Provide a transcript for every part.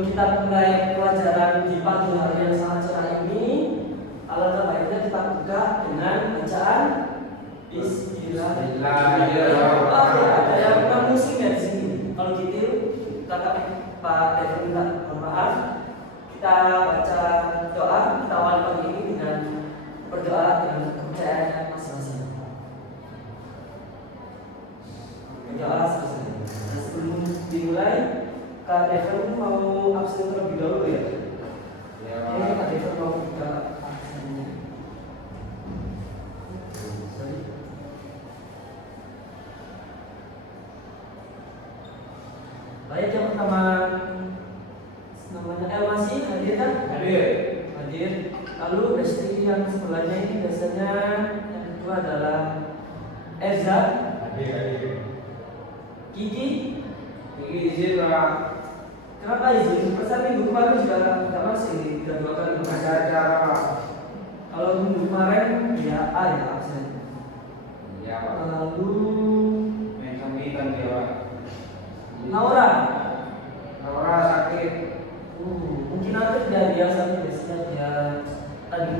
sebelum kita mulai pelajaran di pagi hari yang sangat cerah ini, alangkah baiknya kita buka dengan bacaan Bismillahirrahmanirrahim. Ada yang kurang musik ya di sini. Kalau gitu, kakak Pak Devin minta maaf. Kita baca doa, kita awal pagi ini dengan berdoa dengan kepercayaan masing-masing. Berdoa selesai. Nah, sebelum dimulai, Kak Devin mau absen terlebih dahulu ya. Ini Kak Devin mau buka absennya. Baik, yang pertama namanya masih hadir kan? Hadir. Lalu Resti yang sebelahnya ini biasanya yang kedua adalah Erza. Hadir. Kiki Izin Pak. Kenapa izin? Perasaan minggu kemarin juga nggak masih, tidak 2 kali masih. Ada acara Pak. Kalau minggu kemarin ya ya absen. Iya Pak. Lalu Main sambitan dia Pak. Naura. Naura sakit. Mungkin aku tidak biasa nih, biasanya dia tadi.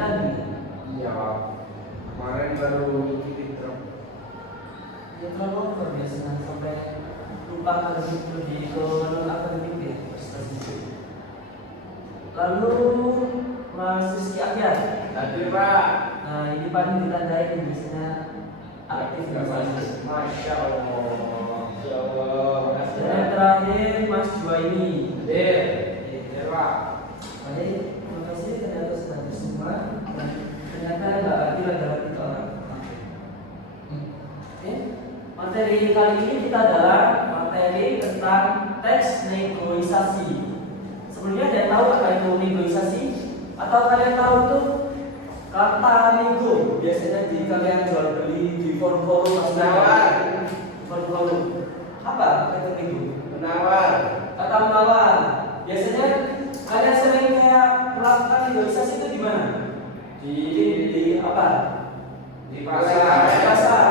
Iya Pak. Kemarin baru dikit drop. Dia terlalu over biasanya sampai lupa lebih ke non akademik ya prestasi. Lalu Mas Rizky Akyar. Hadir Pak. Nah ini paling ditandai biasanya aktif di sana. Masya Allah. Masya Allah. Dan yang terakhir Mas Juwaini. Hadir Pak. Baik, terima kasih ternyata sudah hadir semua. Ternyata nggak adil adalah 3 orang. Oke. Materi kali ini kita adalah materi tentang teks negosiasi. Sebelumnya ada yang tahu apa itu negosiasi? Atau kalian tahu tuh kata nego? Biasanya di kalian jual beli di forum-forum Menawar. forum. Apa kata nego? Menawar. Kata menawar. Biasanya kalian sering kayak melakukan negosiasi itu di mana? Di apa? Di pasar. Di pasar.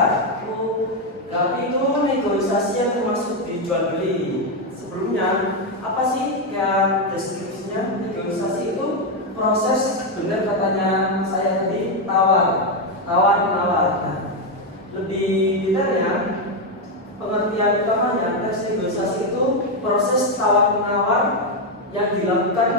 Tapi itu negosiasi yang termasuk dijual beli. Sebelumnya apa sih yang deskripsinya? Negosiasi itu proses, benar katanya saya tadi, tawar menawar. Nah, lebih detailnya pengertian utamanya teks negosiasi itu proses tawar menawar yang dilakukan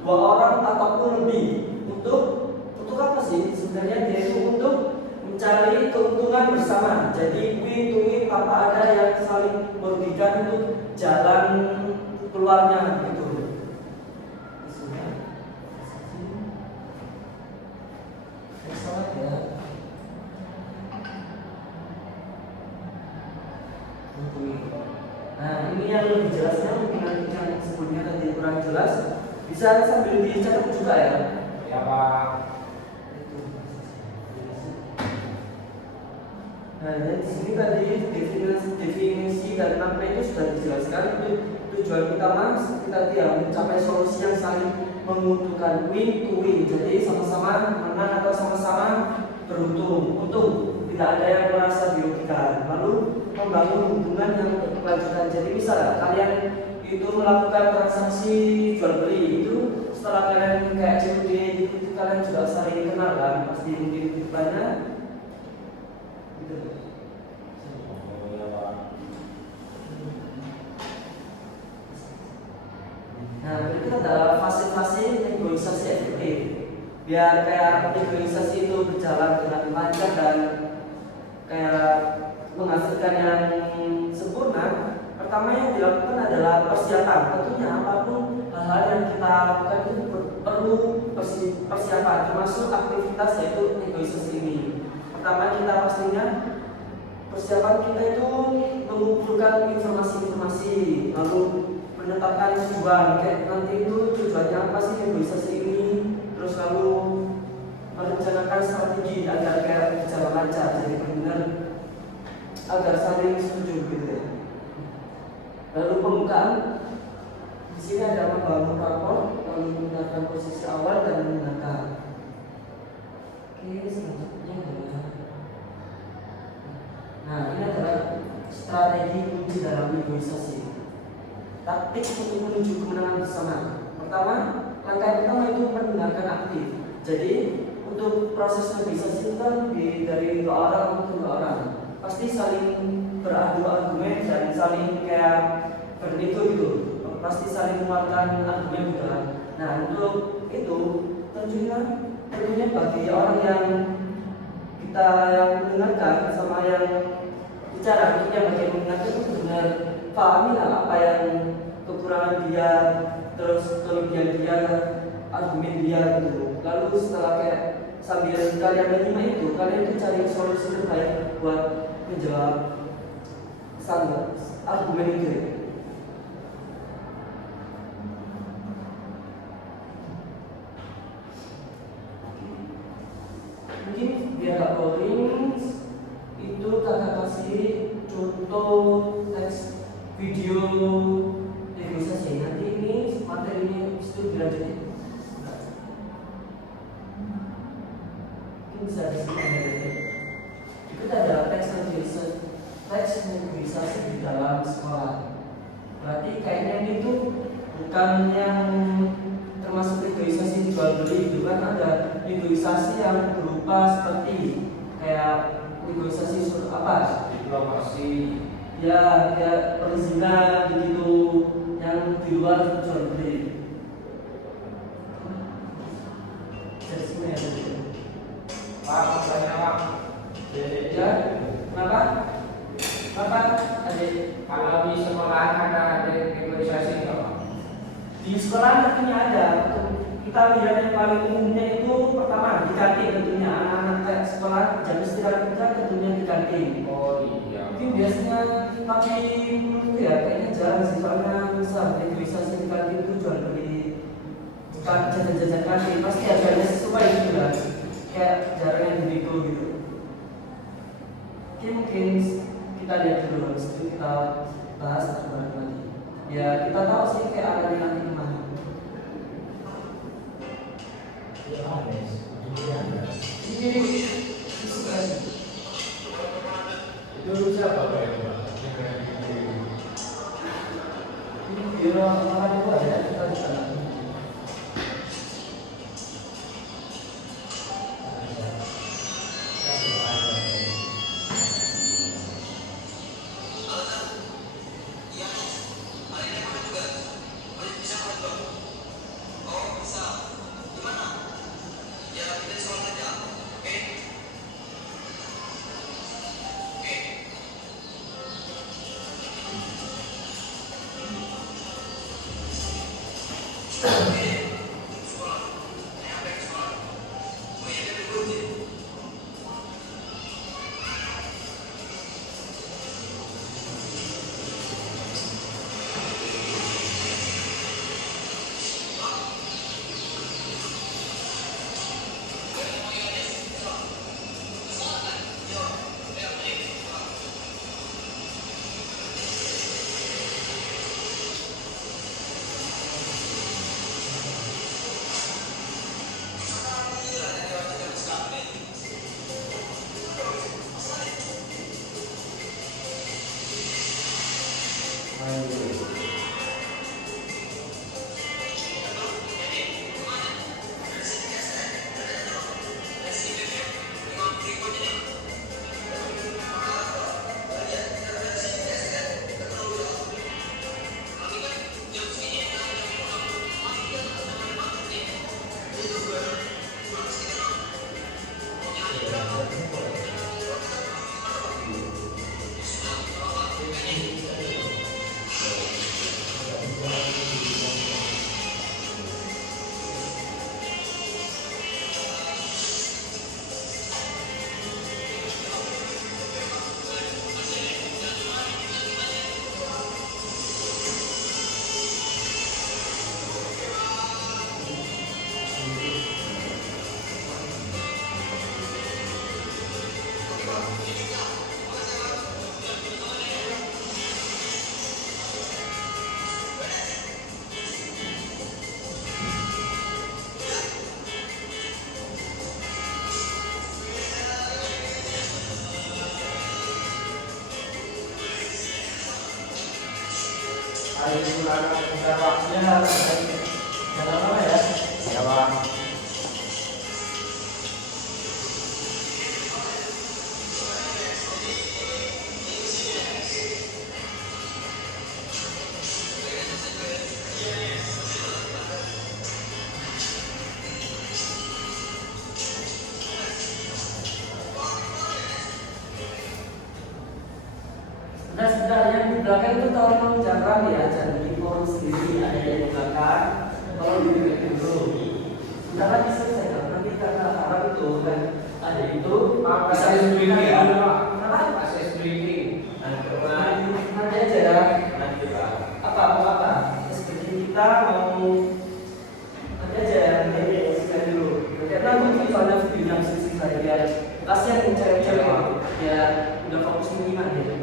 2 orang ataupun lebih untuk apa sih? Sebenarnya dia itu untuk mencari keuntungan bersama. Jadi win to win tanpa ada yang saling merugikan untuk jalan keluarnya gitu. Nah ini yang lebih jelasnya mungkin nanti yang sebelumnya tadi kurang jelas bisa sambil dicatat juga ya. Ya Pak. Nah, di sini tadi definisi dan makna itu sudah dijelaskan. Tujuan utama seperti tadi ya, mencapai solusi yang saling menguntungkan, win to win. Jadi sama-sama menang atau sama-sama beruntung. Untung, tidak ada yang merasa dirugikan. Lalu membangun hubungan yang berkelanjutan. Jadi misalnya kalian itu melakukan transaksi jual beli itu, setelah kalian kayak COD itu kalian juga saling kenal kan, pasti mungkin banyak. Nah, berikut adalah fase-fase negosiasi efektif. Biar kayak negosiasi itu berjalan dengan lancar dan kayak menghasilkan yang sempurna. Pertama yang dilakukan adalah persiapan. Tentunya apapun hal-hal yang kita lakukan itu perlu persiapan, termasuk aktivitas yaitu negosiasi ini. Pertama kita pastinya persiapan kita itu mengumpulkan informasi-informasi, lalu menetapkan tujuan, kayak nanti itu tujuannya apa sih negosiasi ini, terus lalu merencanakan strategi agar kayak berjalan lancar, jadi benar agar saling setuju gitu ya. Lalu pembukaan, di sini ada membangun rapor, lalu menggunakan posisi awal dan menggunakan. Oke, selanjutnya adalah, nah ini adalah strategi kunci dalam negosiasi. taktik untuk menuju kemenangan bersama. Pertama, langkah pertama itu mendengarkan aktif. Jadi untuk proses negosiasi itu kan dari dua orang ke dua orang, pasti saling beradu argumen dan saling kayak bernego gitu, pasti saling menguatkan argumen juga. Nah untuk itu tentunya bagi orang yang kita yang mendengarkan sama yang bicara, kita bagi yang mendengarkan itu benar pahami lah apa yang kekurangan dia, terus kelebihan dia, argumen dia gitu. Lalu setelah kayak sambil kalian menyimak itu, kalian itu cari solusi terbaik buat menjawab argumen itu. Mungkin biar gak boring, itu kakak kasih contoh teks video negosiasi. Nanti ini materi ini itu dilanjutin. Mungkin bisa disini. Itu ada teks negosiasi di dalam sekolah. Berarti kayaknya itu bukan yang termasuk negosiasi jual beli, itu kan ada negosiasi yang berupa seperti kayak negosiasi apa? Diplomasi. Ya, kayak perizinan begitu yang di luar jual beli. Dari sini ya. Pak, banyak Pak. Ya, kenapa? Apa? Adik? Kalau di sekolah ada negosiasi nggak Pak? Di sekolah tentunya ada. Kita lihat yang paling umumnya itu pertama di kantin tentunya, anak-anak sekolah jam istirahat kita tentunya di kantin. Oh iya. Mungkin biasanya tapi itu ya kayaknya jarang sih, soalnya misal negosiasi di kantin itu jual beli jajan-jajan kantin pasti harganya sesuai gitu kan, kayak jarang yang begitu gitu. Oke, mungkin kita lihat dulu, habis itu kita bahas bareng lagi. Ya kita tahu sih kayak arahnya nanti kemana. Ini Itu siapa Pak? ini biro makan itu ada kita di sana. Ayo pulang kita Pak. Ya, baik. Jangan lama ya. Ya Pak. Sudah yang di belakang itu tolong jangan ya, jangan bikin forum sendiri, ada yang di belakang, tolong dibikin dulu. Sudah lagi selesai, kan? Nanti karena harap itu kan ada itu bisa streaming ya. Kenapa? Akses streaming. Nanti aja ya. Nanti Pak. Apa? Seperti kita mau nanti aja ya, nanti selesai dulu. Karena mungkin soalnya video yang selesai ya, kasihan cewek-cewek ya udah fokus menyimak gitu.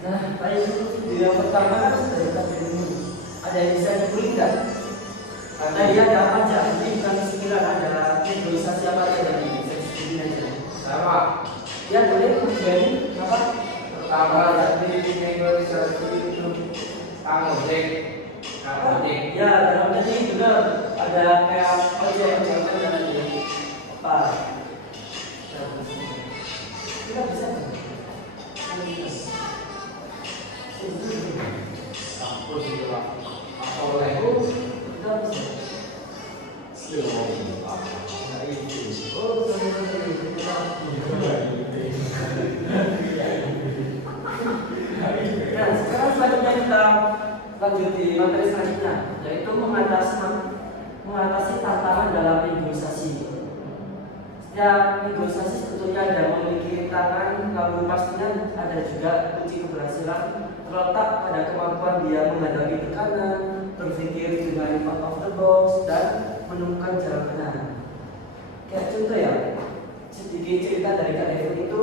Nah, baik video yang pertama dari tadi ini ada yang bisa dikulik nggak? Karena dia ada apa aja, ini bukan sekiranya ada negosiasi apa aja dari segi aja. Sama. Ya boleh, jadi apa? Pertama tadi negosiasi itu ojek. Ojek. Ya, dalam tadi benar ada kayak ojek dan tadi apa? Kita bisa kan? Kampus itu Pak. Apa boleh? Kita bisa. Nah, sekarang selanjutnya kita lanjuti materi selanjutnya, yaitu mengatasi tantangan dalam negosiasi. Setiap negosiasi tentunya ada memiliki tantangan, lalu pastinya ada juga kunci keberhasilan terletak pada kemampuan dia menghadapi tekanan, berpikir dengan out of the box, dan menemukan jalan tengah. Kayak contoh ya, sedikit cerita dari Kak Devon itu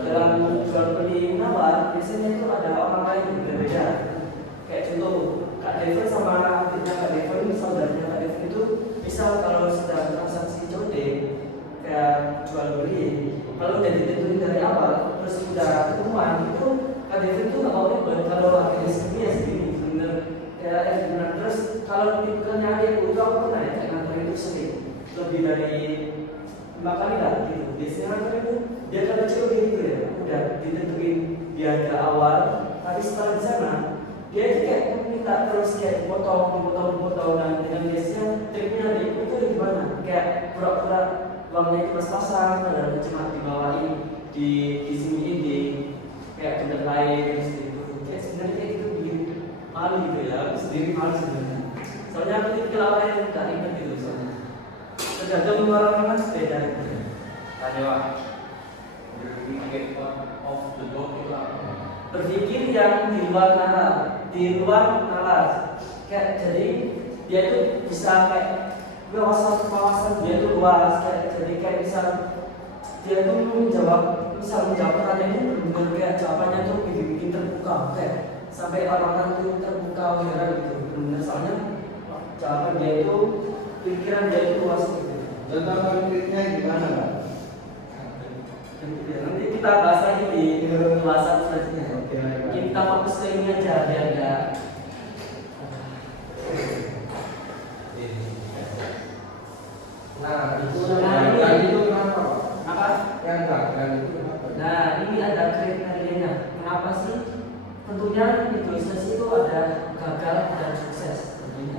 dalam jual beli menawar biasanya itu ada orang lain yang berbeda. Kayak contoh Kak Devon sama adiknya Kak Devon, saudaranya Kak Devon itu misal kalau sedang transaksi COD kayak jual beli, kalau udah ditentuin dari awal terus udah ketemuan itu Kak Devon itu nggak mau ribet kalau akhirnya sendiri ya sendiri bener kayak benar. Terus kalau tipikalnya dia itu aku pernah ya kayak nganterin itu sendiri lebih dari 5 kali lah gitu. Biasanya nganterin itu dia kalau COD gitu ya udah ditentuin dia ada awal, tapi setelah di sana dia itu kayak minta terus kayak dipotong dan dengan biasanya triknya dia itu gimana kayak pura-pura uangnya itu pas-pasan padahal cuma dibawain di sini di kayak benda lain gitu. Kayak sebenarnya kayak gitu bikin malu gitu ya, aku sendiri malu sebenarnya. Soalnya aku itu orang yang nggak ingat gitu soalnya. Tergantung orang kan beda gitu. Tanya Pak. Berpikir off the box itu apa? Berpikir yang di luar nalar, kayak jadi dia itu bisa kayak wawasan dia itu luas, kayak jadi kayak dia itu menjawab pertanyaan itu benar kayak jawabannya tuh bikin terbuka, kayak sampai orang-orang itu terbuka heran gitu. Benar-benar soalnya jawaban dia itu, pikiran dia itu luas gitu. Contoh konkretnya gimana, Pak? Nanti kita bahas lagi di ulasan selanjutnya. Oke, baik, Pak. Kita fokus ke ini aja biar enggak. Nah, itu Nah, yang ini- itu kenapa, Pak? Apa? Yang gagal itu kenapa? Nah, ini ada kriterianya. Kenapa sih? Tentunya negosiasi itu ada gagal dan sukses tentunya.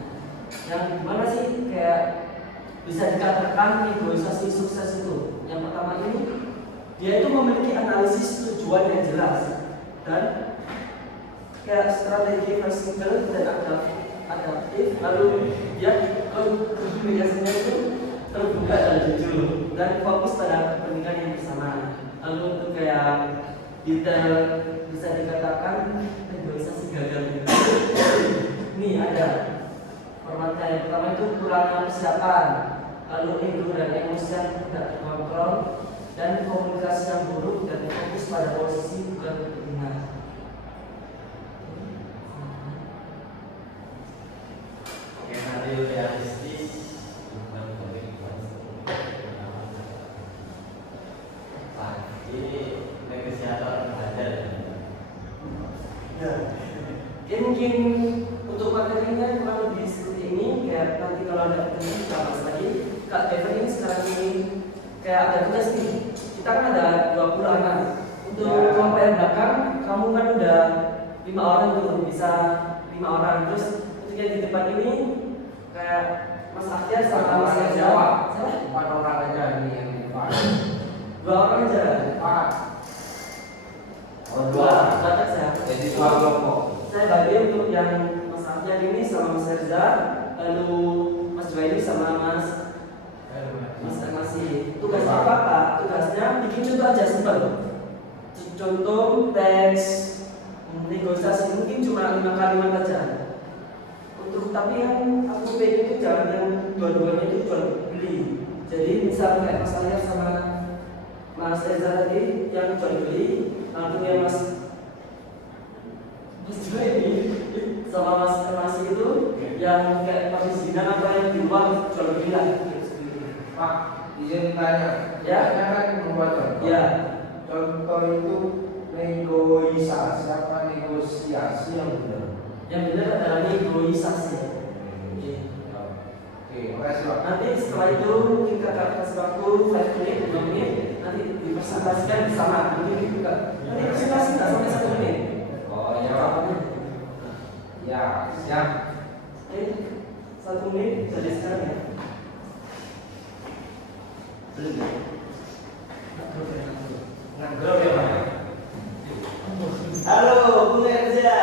Yang gimana sih kayak bisa dikatakan negosiasi sukses itu? Yang pertama ini dia itu memiliki analisis tujuan yang jelas dan kayak strategi fleksibel dan adaptif. Lalu dia komunikasinya itu terbuka dan jujur dan fokus pada kepentingan yang bersama. Lalu untuk kayak detail bisa dikatakan negosiasi gagal. Ini ada formatnya. Yang pertama itu kurangnya persiapan, lalu ego dan emosi yang tidak terkontrol, dan komunikasi yang buruk dan fokus pada posisi bukan kepentingan. Skenario realistis bukan komitmen. Ini negosiator ada. Ya, mungkin untuk materinya kurang lebih seperti ini. Kayak nanti kalau ada pertanyaan kita bahas lagi. Kak Kevin ini sekarang ini kayak ada tugas nih. Kita kan ada 20 anak. Untuk kelompok yang belakang, kamu kan udah 5 orang tuh, bisa 5 orang. Terus untuk yang di depan ini kayak Mas Akhir sama Mas Reza. Salah? 4 orang aja ini yang depan. 2 orang aja. 4. Oh, Dua dua. aja. Jadi 2 kelompok. Saya bagi untuk yang Mas Akhir ini sama Mas Reza, lalu Mas Juwaini sama Mas masih tugasnya apa? Tugasnya bikin contoh aja simpel. Contoh teks negosiasi mungkin cuma 5 kalimat aja. Untuk tapi yang aku pengen itu jangan yang dua-duanya itu jual beli. Jadi misal kayak Mas Alia sama Mas Reza tadi yang jual beli, lalu yang Mas Juwaini sama Mas itu yang kayak perizinan atau yang di luar jual beli lah. Pak, izin tanya. Ya. Saya kan membuat contoh. Ya. Contoh itu negosiasi apa negosiasi yang benar? Yang benar adalah negosiasi. Oke, makasih Pak. Nanti setelah itu mungkin kakak kasih waktu 5 menit, 2 menit, nanti dipresentasikan bersama. Mungkin juga nanti presentasi nggak sampai 1 menit. Oh ya Pak. Ya, siap. Oke, 1 menit dari sekarang ya. Belum ya? Nggak ya Pak. Halo, Bung Reza.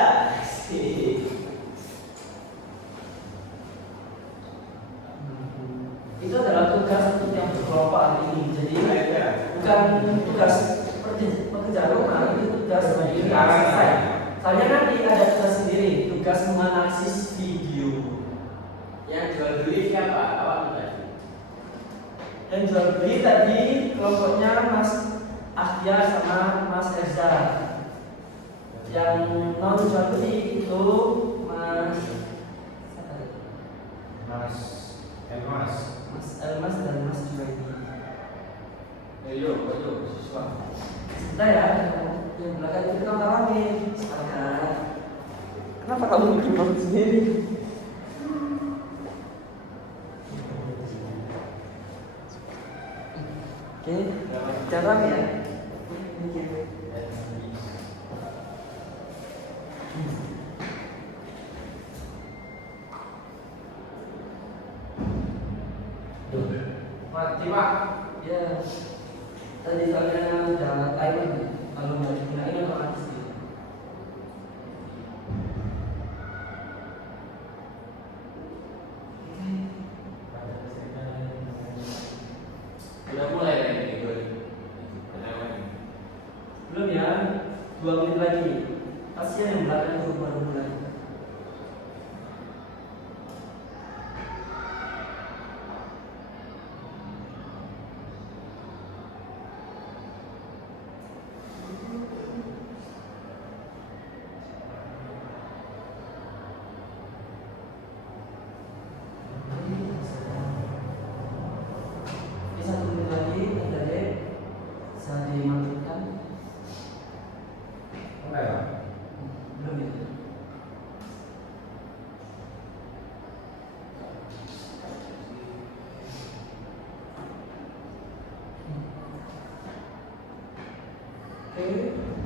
Itu adalah tugas untuk yang berkelompok hari ini. Jadi bukan tugas pekerjaan rumah, itu tugas sendiri yang selesai. Soalnya nanti ada tugas sendiri, tugas menganalisis video. Yang jual beli siapa? Awak tadi. Yang jual beli tadi kelompoknya Mas Akhya sama Mas Reza. Yang non jual beli itu Mas Elmas dan Mas Juwaini. Ayo, siswa. Sebentar ya, yang belakang itu kita rame. Sekarang. Kenapa kamu bikin malu sendiri? Oke, jangan rame ya. Mati Pak. Ya, tadi soalnya udah timer, kalau nggak digunain apa habis gitu. Sudah mulai lagi nih, Belum ya, 2 menit lagi. Pasti yang belakang itu baru mulai.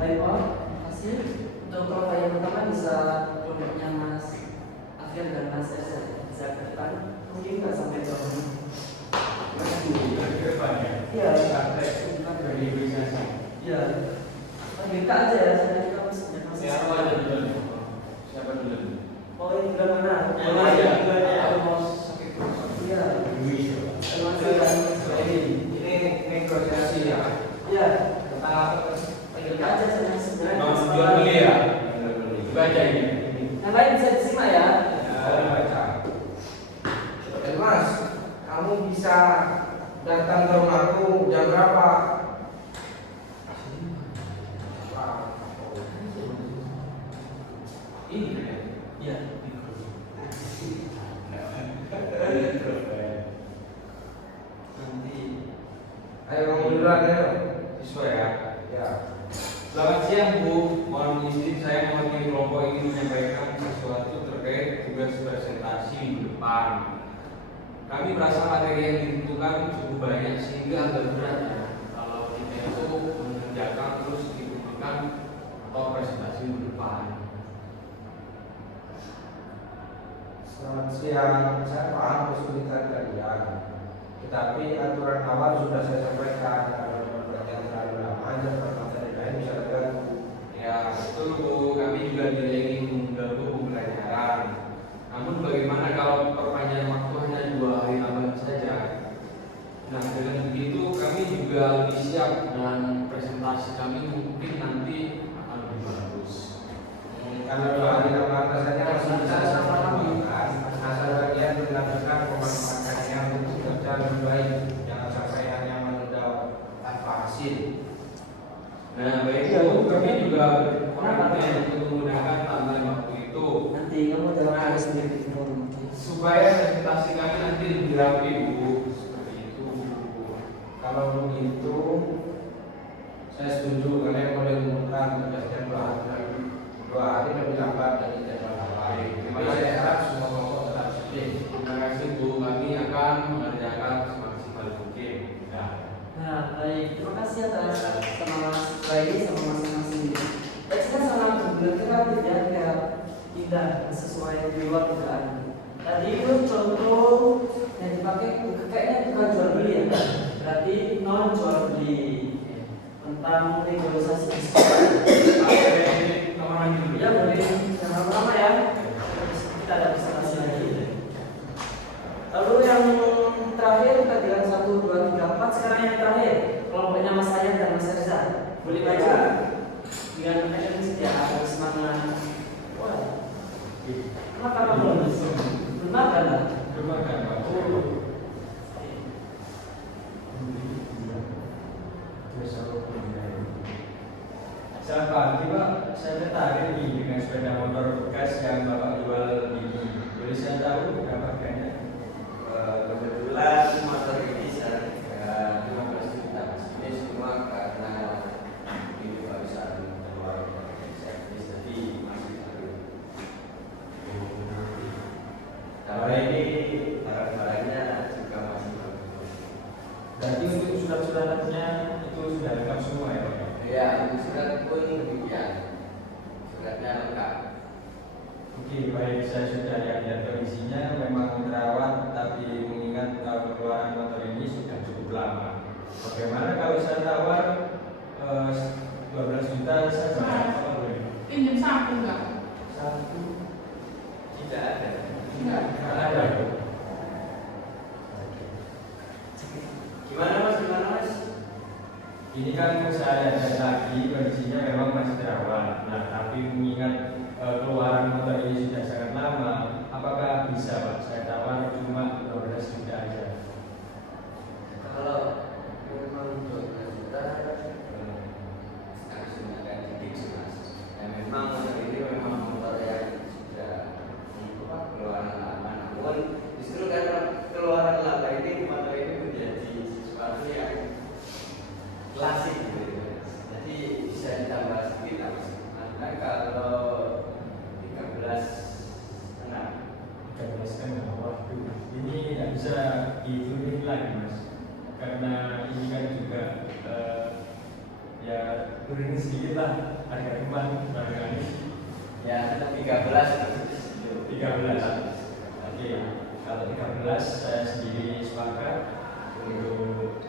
Baik Om, terima kasih. Untuk kelompok yang pertama bisa kelompoknya Mas Akhir dan Mas Esa bisa ke depan. Mungkin nggak sampai jauh. Iya. Iya. Minta aja ya, saya kita masih. Siapa aja dulu? Siapa dulu? Oh ini udah mana? Yang aja. Aku mau sakit perut. Iya. Terima kasih dan Ini negosiasi ya. Iya. Tentang apa? Minta aja saya sebenarnya. Mau jual beli ya? Baca ini. Yang lain bisa disimak ya. Saya baca. Mas, kamu bisa datang ke rumahku jam berapa? Ini kan? Iya. Nanti. Ayo kamu duluan ya. Siswa ya. Ya. Selamat siang Bu, mohon izin saya mewakili kelompok ini menyampaikan sesuatu terkait tugas presentasi minggu depan. Kami merasa materi yang dibutuhkan cukup banyak sehingga agak berat ya kalau kita itu mengerjakan terus dibutuhkan atau presentasi minggu depan. Selamat siang, saya paham kesulitan kalian. Tetapi aturan awal sudah saya sampaikan. Kalau memperhatikan terlalu lama, jadwal materi lain bisa terganggu. Ya betul Bu, kami juga tidak ingin mengganggu pembelajaran. Namun bagaimana kalau perpanjangan waktu hanya 2 hari tambahan saja? Nah dengan begitu kami juga lebih siap dan presentasi kami mungkin nanti akan lebih bagus. Kalau doa di dalam rasanya masih bisa sama-sama, asal kalian benar-benar memanfaatkannya untuk kerja lebih baik. Jangan sampai hanya menunda tanpa hasil. Nah baik Bu, kami juga berkomitmen untuk menggunakan tambahan waktu itu Nanti kamu jangan harus sendiri di rumah. supaya presentasi kami nanti lebih rapi Bu. Seperti itu. Kalau begitu, saya setuju kalian boleh mengumumkan tugasnya 2 hari lebih lambat dari jadwal awal. Terima Tapi kasih. saya harap semua kelompok tetap disiplin. Terima kasih Bu, kami akan mengerjakan semaksimal mungkin. Ya. Nah, baik. Terima kasih atas sama Mas Bayi sama masing-masing. Teks kan sangat benar kreatif ya, kayak indah, sesuai di luar dugaan. Tadi itu contoh yang dipakai kayaknya bukan jual beli ya, berarti non jual beli tentang negosiasi diskon. Ini kamar mandi dulu. Ya boleh, jangan lama-lama ya. Kita ada presentasi lagi. Lalu yang terakhir kita bilang 1, 2, 3, 4. Sekarang yang terakhir kelompoknya Mas Ayat dan Mas Reza. Boleh baca dengan teknis ya, harus semangat. Wah, kenapa kamu belum makan? Belum makan, Pak. Siapa? Tiba saya tertarik nih dengan sepeda motor bekas yang Bapak jual ini. Boleh saya tahu berapa harganya? Kebetulan motor ini saya 15 juta. Ini semua karena ini baru saat keluar dari servis, jadi masih baru. Kalau ini barang-barangnya juga masih bagus. Berarti untuk surat-suratnya itu sudah lengkap semua ya Pak? Ya, itu surat pun demikian. Suratnya lengkap. Oke, baik, saya sudah lihat kondisinya memang terawat, tapi mengingat pengeluaran motor ini sudah cukup lama. Bagaimana kalau saya tawar 12 juta saja? Apa boleh? Pinjam saku enggak? Satu Tidak ada. Enggak. ada. Gimana Mas? Gimana Mas? Ini kan saya lihat lagi kondisinya memang masih terawat. Nah, tapi mengingat keluaran motor ini sudah sangat lama, apakah bisa Pak saya tawar cuma 12 juta aja? Kalau memang 12 juta harus agak sedikit sih Mas. Ya memang motor ini memang motor yang sudah keluaran lama. Namun justru karena keluaran lama ini motor ini menjadi sesuatu yang klasik gitu. Jadi bisa ditambah sedikit Mas. Nah kalau 13,5 Waduh, ini tidak bisa diturunin lagi Mas, karena ini kan juga ya turunin sedikit lah harga rumah barangkali. Ya, 13. 13. Oke, kalau 13 saya sendiri sepakat untuk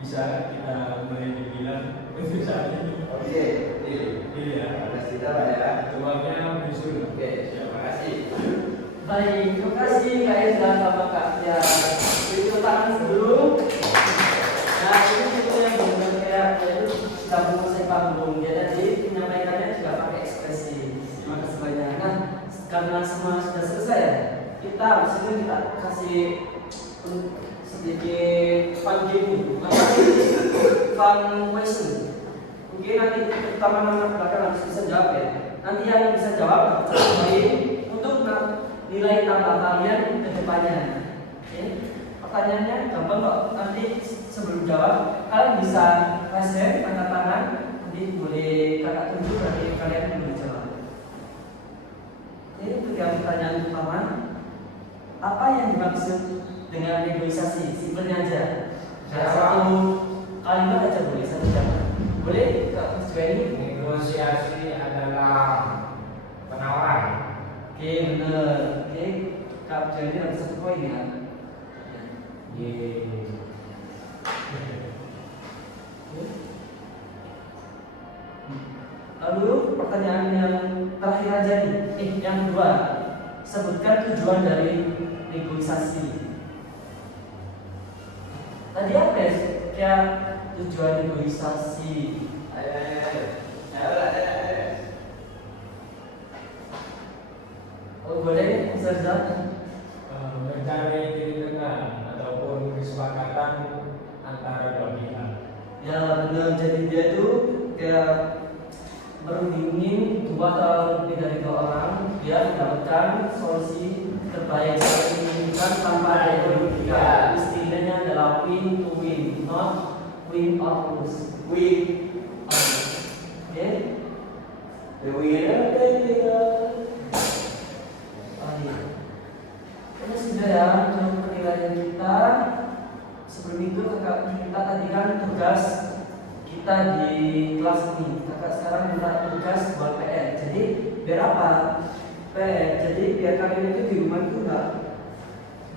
bisa kita mulai dibilang untuk saat ini. Oke, Iya. Mas Dita Pak ya. Ketuanya Bisul. Oke, terima kasih. Baik, terima kasih Kak Eza sama Kak ya. Itu tangan dulu. Nah, ini itu yang benar kayak itu sudah menguasai panggung. Dia tadi menyampaikannya juga pakai ekspresi. Terima kasih banyak. Nah, karena semua sudah selesai, kita habis ini kita kasih sedikit fun game, fun question. Mungkin nanti pertama nama belakang harus bisa jawab ya. Nanti yang bisa jawab baik untuk nilai tambah kalian ke depannya. Oke. Pertanyaannya gampang kok. Nanti sebelum jawab kalian bisa raise hand, angkat tangan. Nanti boleh kakak tunjuk nanti kalian boleh jawab. Oke, untuk yang pertanyaan pertama, apa yang dimaksud dengan negosiasi? Simpelnya aja. Satu kalimat aja boleh, satu kalimat. Boleh Kak Juweni? Negosiasi adalah penawaran. Oke, benar. Oke, Kak Juweni dapat 1 poin ya. Lalu pertanyaan yang terakhir aja nih, yang kedua, sebutkan tujuan dari negosiasi. Tadi apa ya tujuan negosiasi? Oh boleh, bisa Mencari titik tengah ataupun kesepakatan antara dua pihak. ya benar, jadi dia itu kayak berundingin 2 atau lebih dari 2 orang dia mendapatkan solusi terbaik yang diinginkan tanpa ada egoisme. Istilahnya adalah win to win, not win or lose. Win. Oke? The winner take it all. Ini sudah ya untuk penilaian kita. Sebelum itu kakak kita tadi kan tugas kita di kelas ini. Kakak sekarang minta tugas buat PR. Jadi biar apa? PR. Jadi biar kalian itu di rumah itu nggak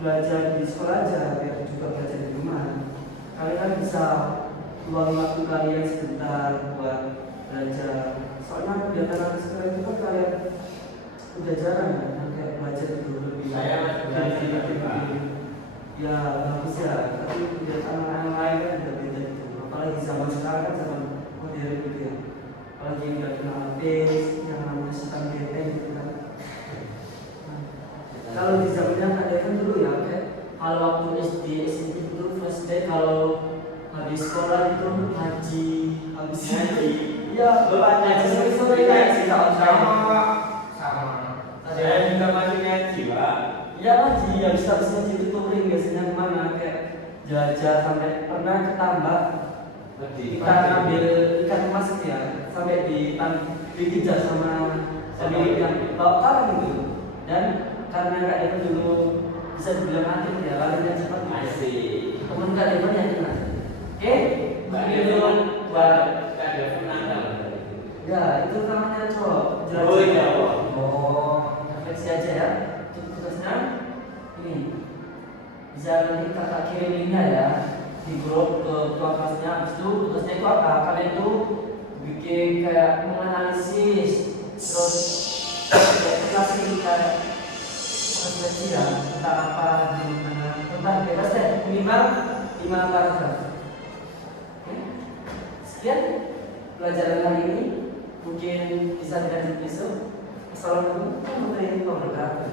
belajar di sekolah aja, biar juga belajar di rumah. Kalian kan bisa luang waktu kalian sebentar buat belajar. Soalnya kegiatan anak sekolah itu kan kalian udah jarang kan kayak belajar itu lebih. Saya belajar ya bagus ya, tapi kegiatan anak lain kan udah beda gitu. Apalagi zaman sekarang kan zaman modern gitu ya. Apalagi yang udah kenal face, yang namanya setan genteng gitu kan. Nah, kalau di zamannya Kak Devon dulu ya, kayak kalau waktu SD SMP itu flashback kalau habis sekolah itu ngaji, habis ngaji. Iya, ngaji sore-sore ngaji Sama. Saya juga masih ngaji, Pak. Iya ngaji, habis ngaji itu touring biasanya kemana kayak jelajah sampai pernah ketambak kita ngambil ikan emas gitu ya sampai dikejar sama yang bawa karung gitu. Dan karena Kak Devon dulu bisa dibilang aktif ya, larinya cepat. Masih. Temen Kak Devon yang kena. Oke, Mbak itu Devon buat Kak Devon nakal. ya itu namanya cowok. Oh iya. Oh, refleksi aja ya. Tugasnya ini bisa nanti kakak kirim linknya ya di grup ke ketua kelasnya. Habis itu tugasnya itu apa? Kalian itu bikin kayak menganalisis terus kelas ini kayak refleksi ya tentang apa gimana tentang bebas deh minimal 5 paragraf. Oke. Sekian pelajaran hari ini, mungkin bisa dilanjut besok. Assalamualaikum warahmatullahi wabarakatuh.